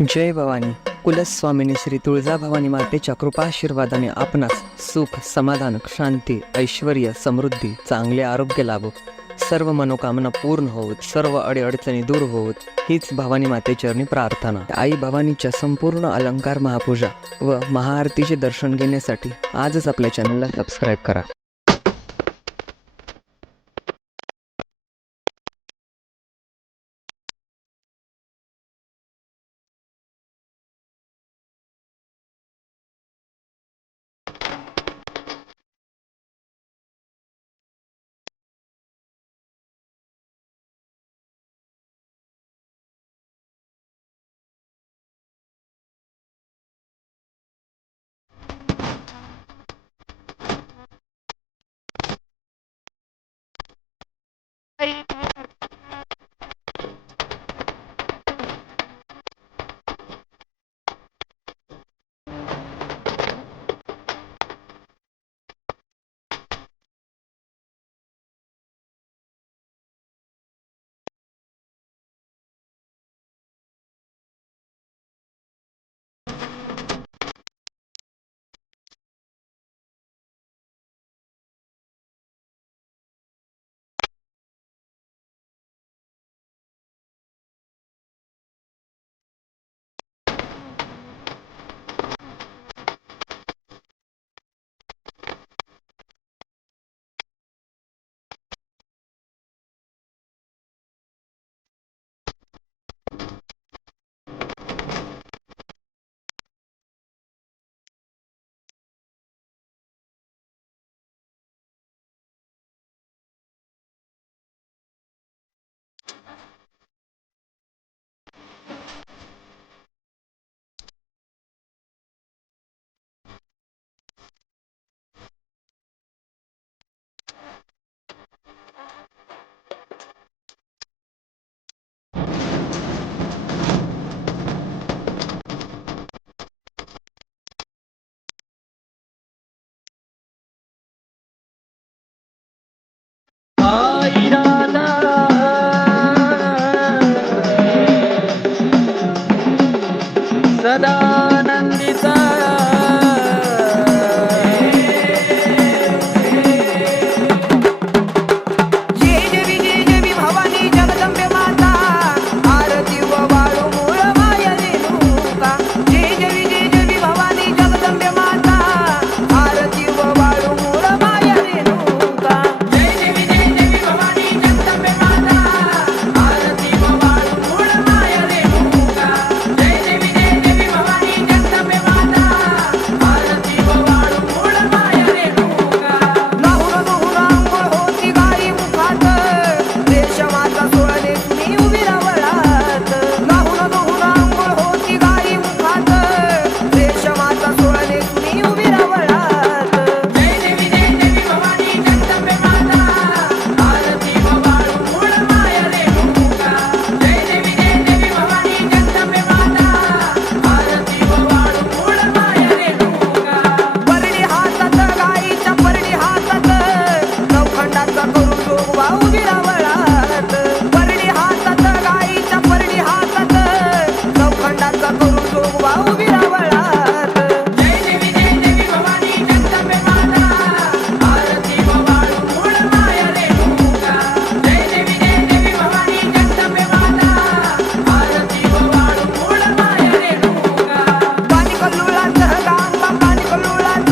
जय भवानी. कुलस्वामिनी श्री तुळजाभवानी मातेच्या कृपाशीर्वादाने आपणास सुख, समाधान, शांती, ऐश्वर्य, समृद्धी, चांगले आरोग्य लाभो, सर्व मनोकामना पूर्ण होत, सर्व अडीअडचणी दूर होत, हीच भवानी मातेचरणी प्रार्थना. आई भवानीच्या संपूर्ण अलंकार महापूजा व महाआरतीचे दर्शन घेण्यासाठी आजच आपल्या चॅनलला सबस्क्राईब करा. सदानंदिता जय देवी जय देवी भवानी जगदंबे माता आरती व वाळू मूळ माया रेणुका जय देवी जय देवी भवानी जगदंबे माता आरती व वाळू मूळ माया रेणुका जय देवी भवानी जगदंबे माता आरती व वाळू मूळ माया रेणुका जय देवी भवानी जगदंबे माता आरती व वाळू मूळ माया रेणुका नाहुरा नाहुरा अंघोळ होती गाई मुखात रेशमाचा सोळणे तुम्ही उभी रावळात नाहुरा नाहुरा अंघोळ होती गाई मुखात रेशमाचा सोळणे तुम्ही उभी रावळात जय देवी भवानी जगदंबे माता आरती व वाळू मूळ माया रेणुका जय देवी भवानी जगदंबे माता आरती व वाळू मूळ माया रेणुका परडी हातात गाईच्या परडी हातात नवखंडाचा करून जोगवा उभी रावळात परडी हातात गाईच्या परडी हातात नवखंडाचा करून जोगवा उभी रावळात जय देवी भवानी जगदंबे माता आरती व वाळू मूळ माया रेणुका जय देवी भवानी जगदंबे माता आरती व वाळू मूळ माया रेणुका पाणी कल्लुळात गांबा पाणी कल्लुळात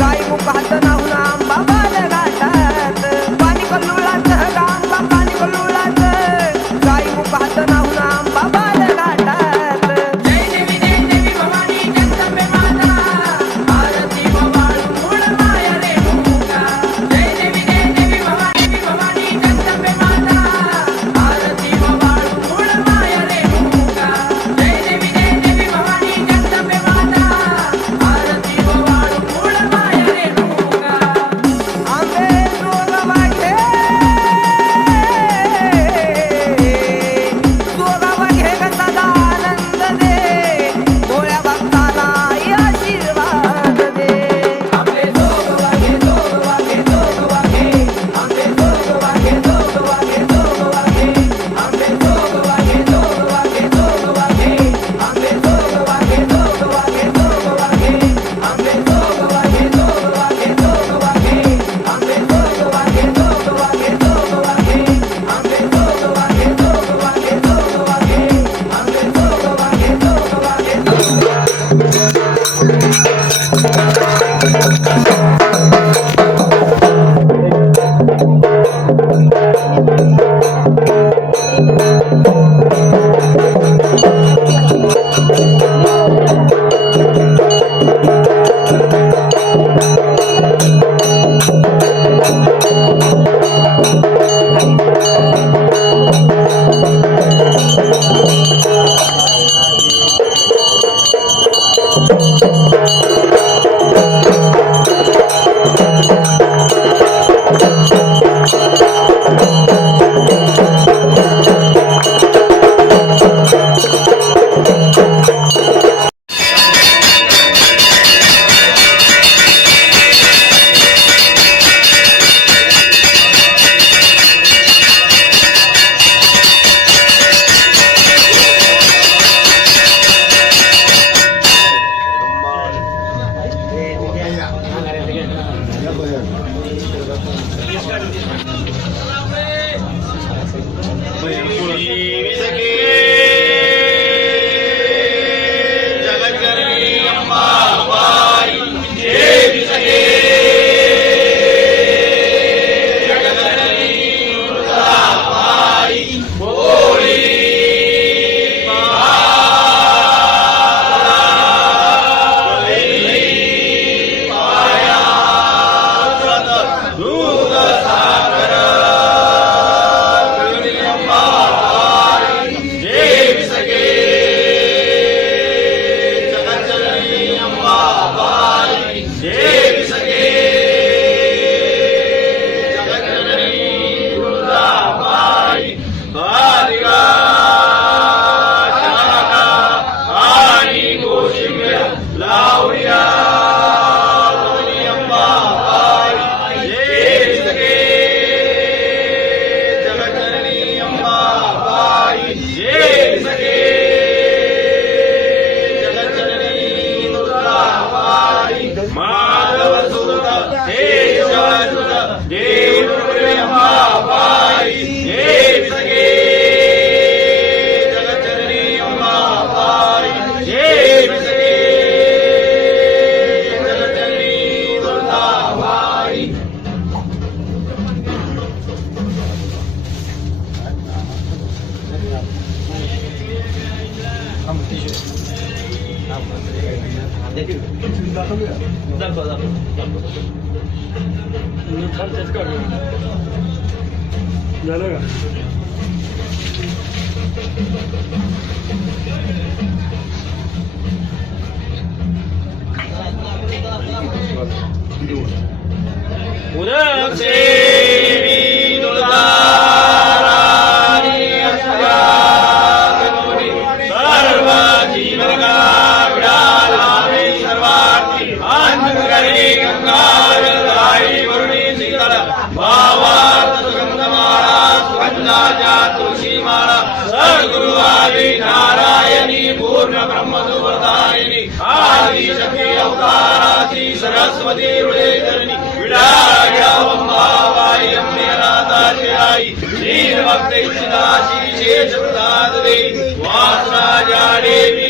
गाई मुखात नाहून आंबा बाल घाटात पाणी कल्लुळात गांबा पाणी कल्लुळात गाई मुखात नाहून आंबा बाल घाटात जय झालं का? सरस्वती हृदयधरणी विडाळाबाई अम्मेनाथाची आई दीन भक्त शेष प्रसाद देवी वासराजा देवी